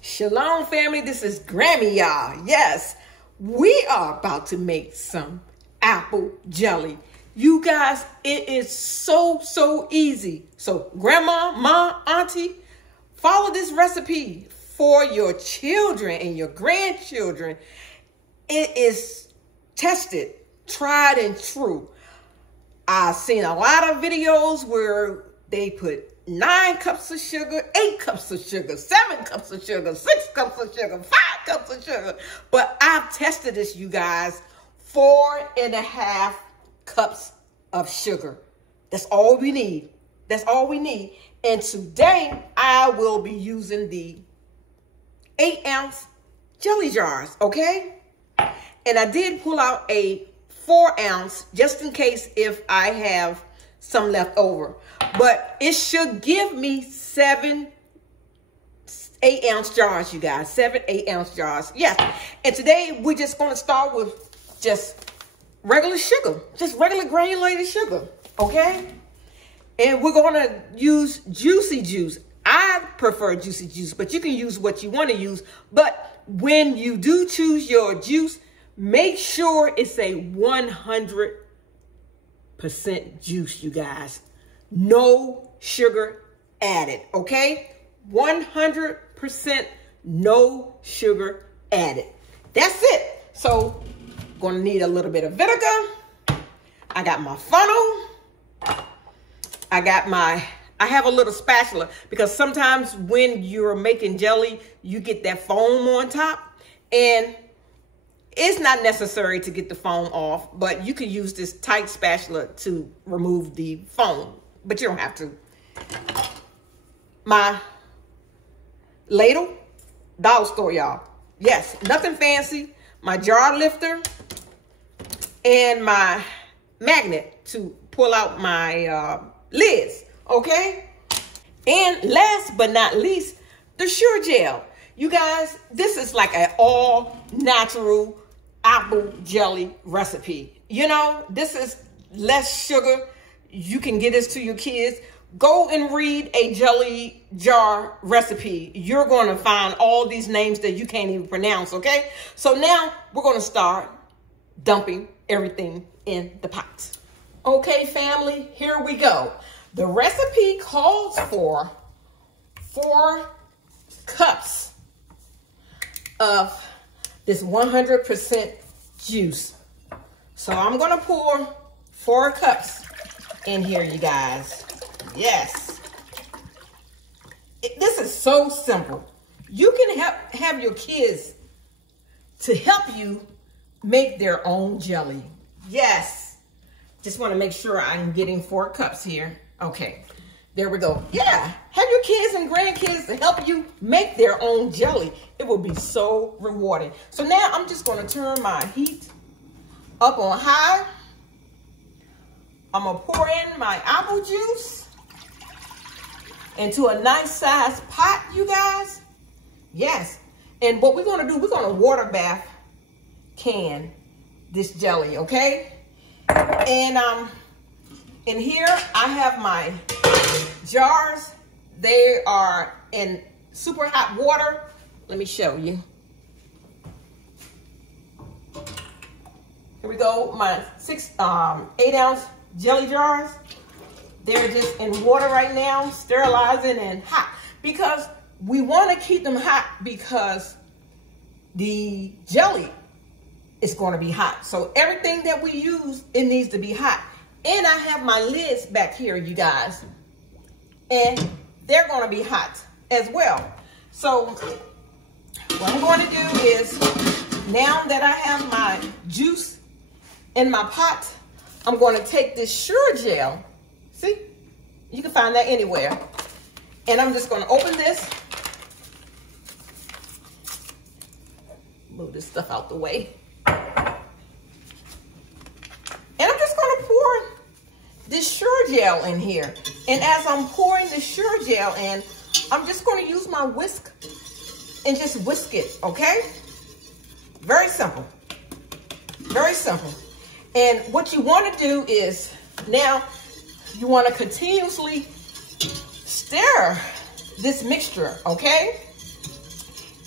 Shalom, family. This is Grammy Yah. Yes, we are about to make some apple jelly. You guys, it is so easy. So grandma, mom, auntie, follow this recipe for your children and your grandchildren. It is tested, tried and true. I've seen a lot of videos where they put 9 cups of sugar, 8 cups of sugar, 7 cups of sugar, 6 cups of sugar, 5 cups of sugar. But I've tested this, you guys, 4.5 cups of sugar. That's all we need. That's all we need. And today I will be using the 8-ounce jelly jars, okay? And I did pull out a 4-ounce just in case if I have some left over. But it should give me 7 8-ounce jars, you guys. 7 8-ounce jars. Yes. And today we're just going to start with just regular sugar. Just regular granulated sugar. Okay? And we're going to use juicy juice. I prefer juicy juice, but you can use what you want to use. But when you do choose your juice, make sure it's a 100% juice, you guys. No sugar added, okay? 100% no sugar added. That's it. So, gonna need a little bit of vinegar. I got my funnel. I have a little spatula because sometimes when you're making jelly, you get that foam on top, and it's not necessary to get the foam off, but you can use this tight spatula to remove the foam, but you don't have to. My ladle, dollar store, y'all. Yes, nothing fancy. My jar lifter and my magnet to pull out my lids, okay? And last but not least, the Sure Gel. You guys, this is like an all-natural apple jelly recipe. You know, this is less sugar. You can get this to your kids. Go and read a jelly jar recipe. You're going to find all these names that you can't even pronounce, okay? So now we're going to start dumping everything in the pot. Okay, family, here we go. The recipe calls for 4 cups of this 100% juice. So I'm going to pour 4 cups in here, you guys. Yes. This is so simple. You can have your kids to help you make their own jelly. Yes. Just want to make sure I'm getting 4 cups here. Okay. There we go. Yeah. Have your kids and grandkids to help you make their own jelly. It will be so rewarding. So now I'm just going to turn my heat up on high. I'm going to pour in my apple juice into a nice sized pot, you guys. Yes. And what we're going to do, we're going to water bath can this jelly, okay? And in here, I have my jars. They are in super hot water. Let me show you. Here we go, my 8-ounce jelly jars. They're just in water right now, sterilizing and hot. Because we want to keep them hot because the jelly is going to be hot. So everything that we use, it needs to be hot. And I have my lids back here, you guys. And they're going to be hot as well. So what I'm going to do is, now that I have my juice in my pot, I'm going to take this Sure Gel. See? You can find that anywhere. And I'm just going to open this. Move this stuff out the way. And I'm just going to pour this Sure Gel in here. And as I'm pouring the Sure Gel in, I'm just going to use my whisk and just whisk it, okay? Very simple. Very simple. And what you want to do is, now you want to continuously stir this mixture, okay?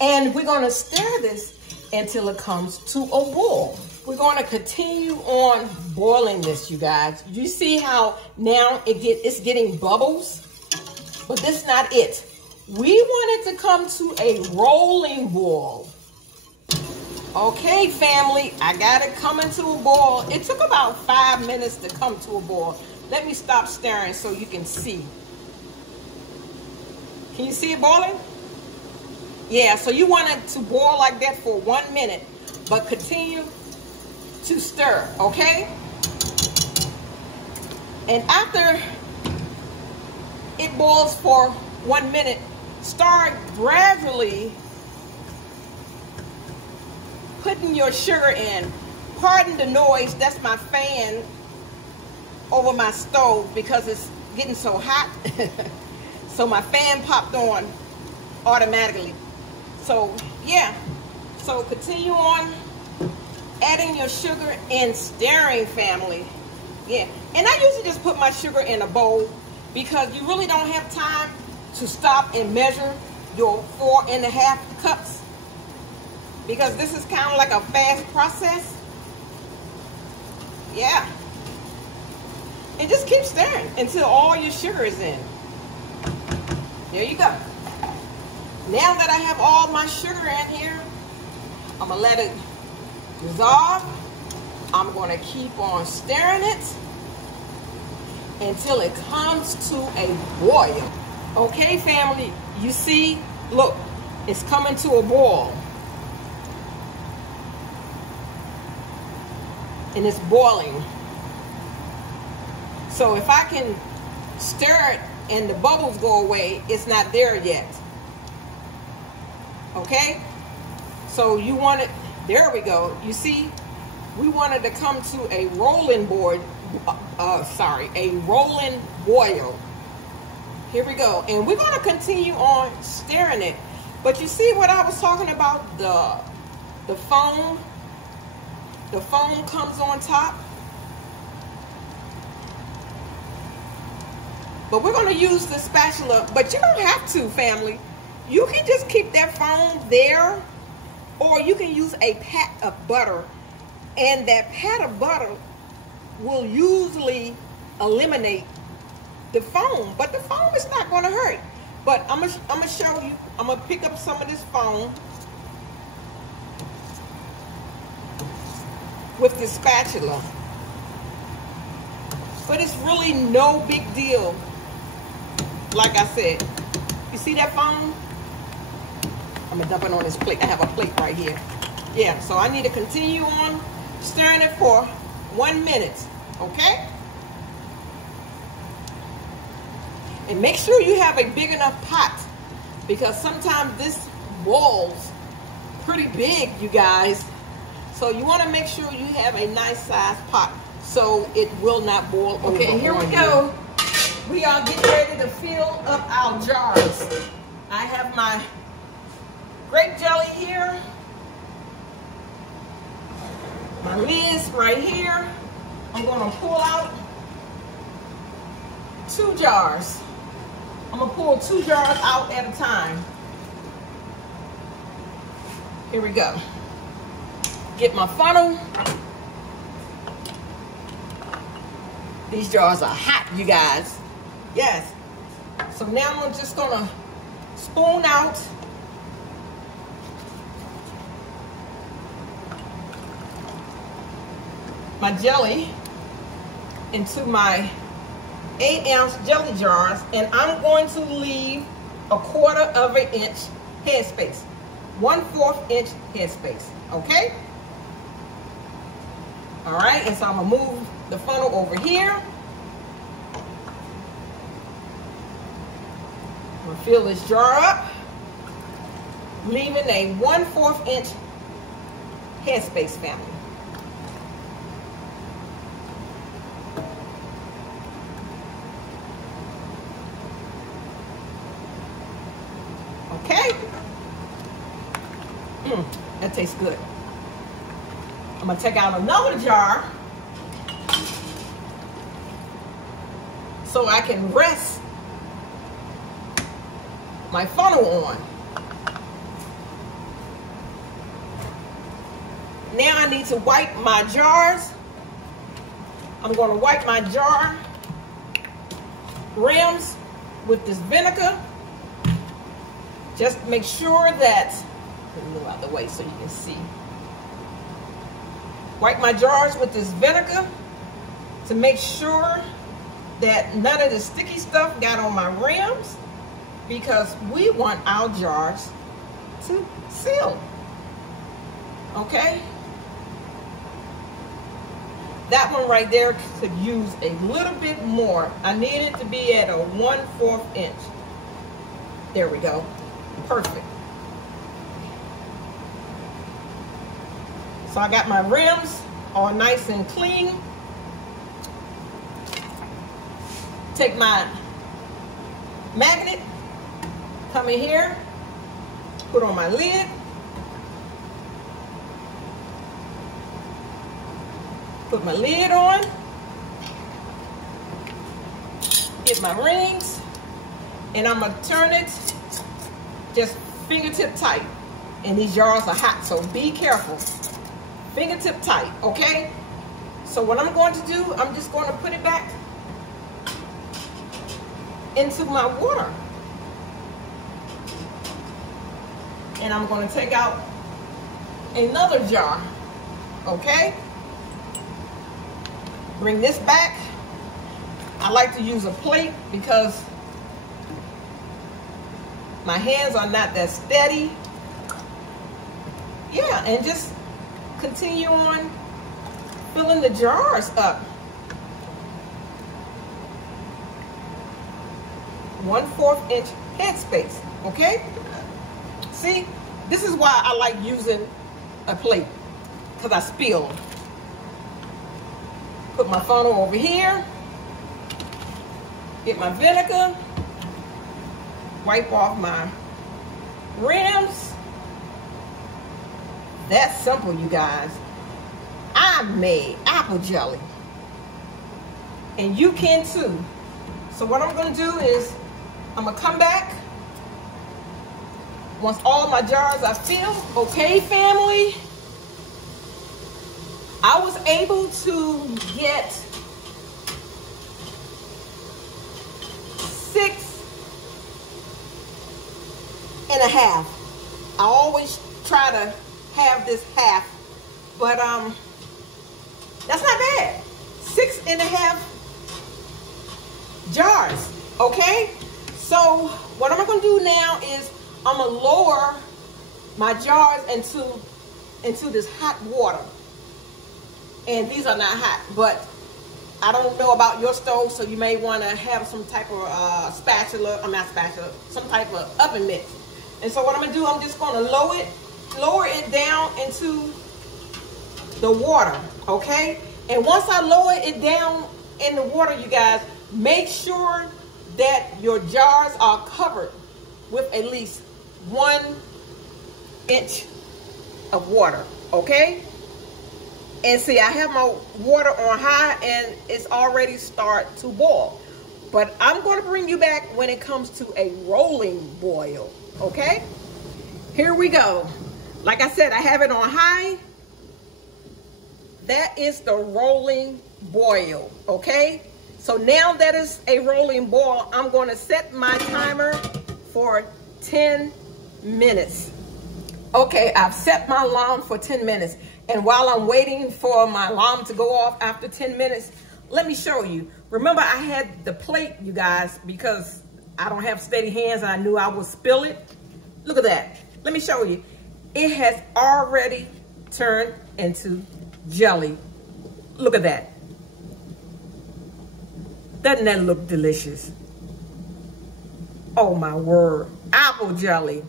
And we're going to stir this until it comes to a boil. We're going to continue on boiling this, you guys. You see how now it's getting bubbles? But this is not it. We want it to come to a rolling boil. Okay, family, I got it coming to a boil. It took about 5 minutes to come to a boil. Let me stop stirring so you can see. Can you see it boiling? Yeah, so you want it to boil like that for 1 minute, but continue to stir, okay? And after it boils for 1 minute, start gradually putting your sugar in. Pardon the noise, that's my fan over my stove because it's getting so hot. So my fan popped on automatically. So yeah, so continue on adding your sugar and stirring, family. Yeah, and I usually just put my sugar in a bowl because you really don't have time to stop and measure your 4.5 cups because this is kind of like a fast process. Yeah, and just keep stirring until all your sugar is in. There you go. Now that I have all my sugar in here, I'm gonna let it dissolve. I'm gonna keep on stirring it until it comes to a boil. Okay, family, you see, look, it's coming to a boil. And it's boiling. So if I can stir it and the bubbles go away, it's not there yet. Okay? So you want it, there we go. You see, we want it to come to a rolling boil. A rolling boil. Here we go. And we're going to continue on stirring it. But you see what I was talking about? The foam? The foam comes on top. But we're going to use the spatula. But you don't have to, family. You can just keep that foam there. Or you can use a pat of butter. And that pat of butter will usually eliminate the foam. But the foam is not going to hurt. But I'm gonna show you. I'm going to pick up some of this foam with the spatula. But it's really no big deal. Like I said, you see that foam? I'm gonna dump it on this plate. I have a plate right here. Yeah, so I need to continue on stirring it for 1 minute, okay? And make sure you have a big enough pot because sometimes this boils pretty big, you guys. So you want to make sure you have a nice sized pot so it will not boil over. Okay, here we go. We are getting ready to fill up our jars. I have my grape jelly here. My lid's right here. I'm going to pull out 2 jars. I'm going to pull 2 jars out at a time. Here we go. Get my funnel. These jars are hot, you guys. Yes. So now I'm just going to spoon out my jelly into my 8-ounce jelly jars, and I'm going to leave 1/4 inch headspace, 1/4 inch headspace, okay? All right, and so I'm gonna move the funnel over here. I'm gonna fill this jar up, leaving a 1/4 inch headspace, family. Okay? That tastes good. I'm going to take out another jar so I can rest my funnel on. now I need to wipe my jars. I'm going to wipe my jar rims with this vinegar. Just make sure that, let me move out of the way so you can see. Wipe my jars with this vinegar to make sure that none of the sticky stuff got on my rims, because we want our jars to seal. Okay? That one right there could use a little bit more. I need it to be at a 1/4 inch. There we go. Perfect. So I got my rims all nice and clean. Take my magnet, come in here, put on my lid. Put my lid on, get my rings, and I'm gonna turn it just fingertip tight. And these jars are hot, so be careful. Fingertip tight, okay? So what I'm going to do, I'm just going to put it back into my water. And I'm going to take out another jar, okay? Bring this back. I like to use a plate because my hands are not that steady. Yeah, and just continue on filling the jars up. 1/4 inch headspace, okay? See, this is why I like using a plate, because I spill. Put my funnel over here, get my vinegar, wipe off my rims. That's simple, you guys. I made apple jelly, and you can too. So what I'm gonna do is, I'm gonna come back once all my jars are filled. Okay, family, I was able to get 6.5. I always try to have this half, but that's not bad. 6.5 jars, okay? So what I'm gonna do now is I'm gonna lower my jars into this hot water. And these are not hot, but I don't know about your stove, so you may want to have some type of spatula, some type of oven mitt. And so what I'm gonna do, I'm just gonna lower it down into the water, okay? And once I lower it down in the water, you guys, make sure that your jars are covered with at least 1 inch of water, okay? And see, I have my water on high and it's already start to boil. But I'm going to bring you back when it comes to a rolling boil, okay? Here we go. Like I said, I have it on high. That is the rolling boil, okay? So now that is a rolling boil, I'm going to set my timer for 10 minutes. Okay, I've set my alarm for 10 minutes. And while I'm waiting for my alarm to go off after 10 minutes, let me show you. Remember, I had the plate, you guys, because I don't have steady hands and I knew I would spill it. Look at that. Let me show you. It has already turned into jelly. Look at that. Doesn't that look delicious? Oh my word. Apple jelly.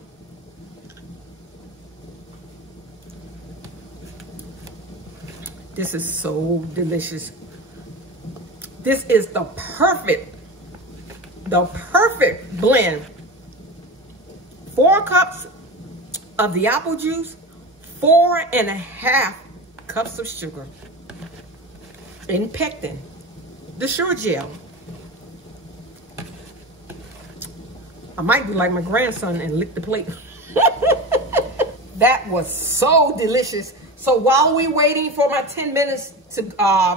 This is so delicious. This is the perfect blend. 4 cups of the apple juice, 4.5 cups of sugar, and pectin, the sugar gel. I might be like my grandson and lick the plate. That was so delicious. So while we're waiting for my 10 minutes to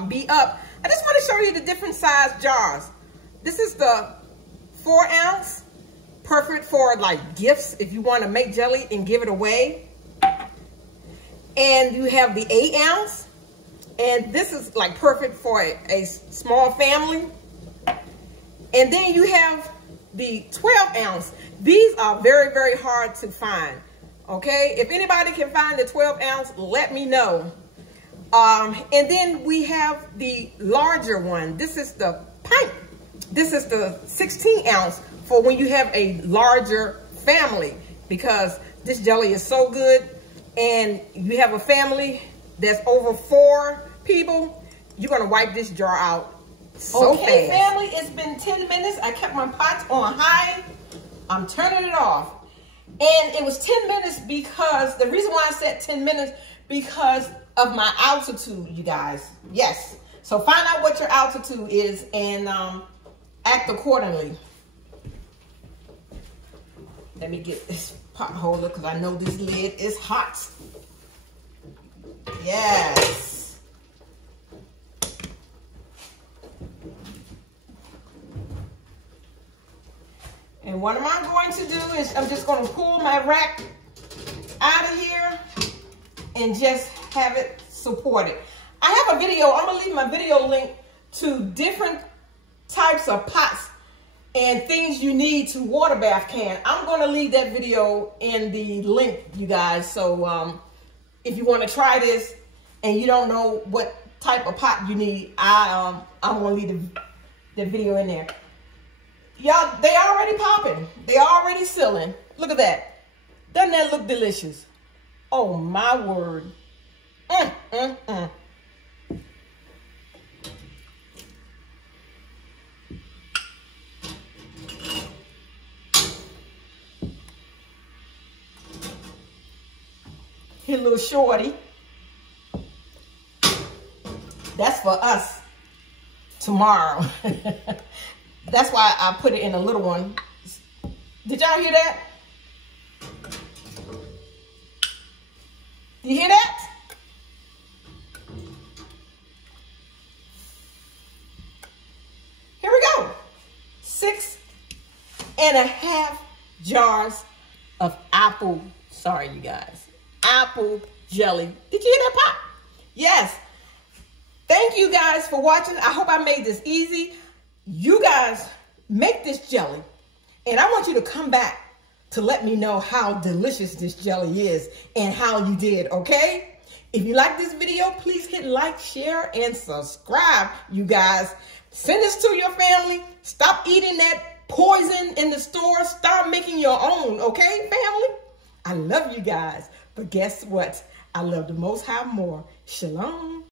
be up, I just want to show you the different size jars. This is the 4 ounce, perfect for like gifts if you want to make jelly and give it away. And you have the 8 ounce, and this is like perfect for a small family. And then you have the 12 ounce. These are very, very hard to find. Okay, if anybody can find the 12 ounce, let me know. And then we have the larger one. This is the pint. This is the 16 ounce for when you have a larger family, because this jelly is so good. And you have a family that's over 4 people, you're gonna wipe this jar out so fast. Okay, family, it's been 10 minutes. I kept my pots on high. I'm turning it off. And it was 10 minutes because, the reason why I said 10 minutes, because of my altitude, you guys. Yes. So find out what your altitude is and act accordingly. Let me get this pot holder because I know this lid is hot. Yes. And what am I going to do is I'm just going to pull my rack out of here and just have it supported. I have a video. I'm going to leave my video link to different types of pots and things you need to water bath can. I'm going to leave that video in the link, you guys. So if you want to try this and you don't know what type of pot you need, I'm going to leave the video in there. Y'all, they already popping. They already sealing. Look at that. Doesn't that look delicious? Oh, my word. Here, little shorty. That's for us tomorrow. That's why I put it in a little one. Did y'all hear that? You hear that? Here we go. 6.5 jars of apple. Sorry, you guys. Apple jelly. Did you hear that pop? Yes. Thank you guys for watching. I hope I made this easy. You guys make this jelly, and I want you to come back to let me know how delicious this jelly is and how you did, okay? If you like this video, please hit like, share, and subscribe, you guys. Send this to your family. Stop eating that poison in the store. Start making your own, okay, family? I love you guys, but guess what? I love the Most High more. Shalom.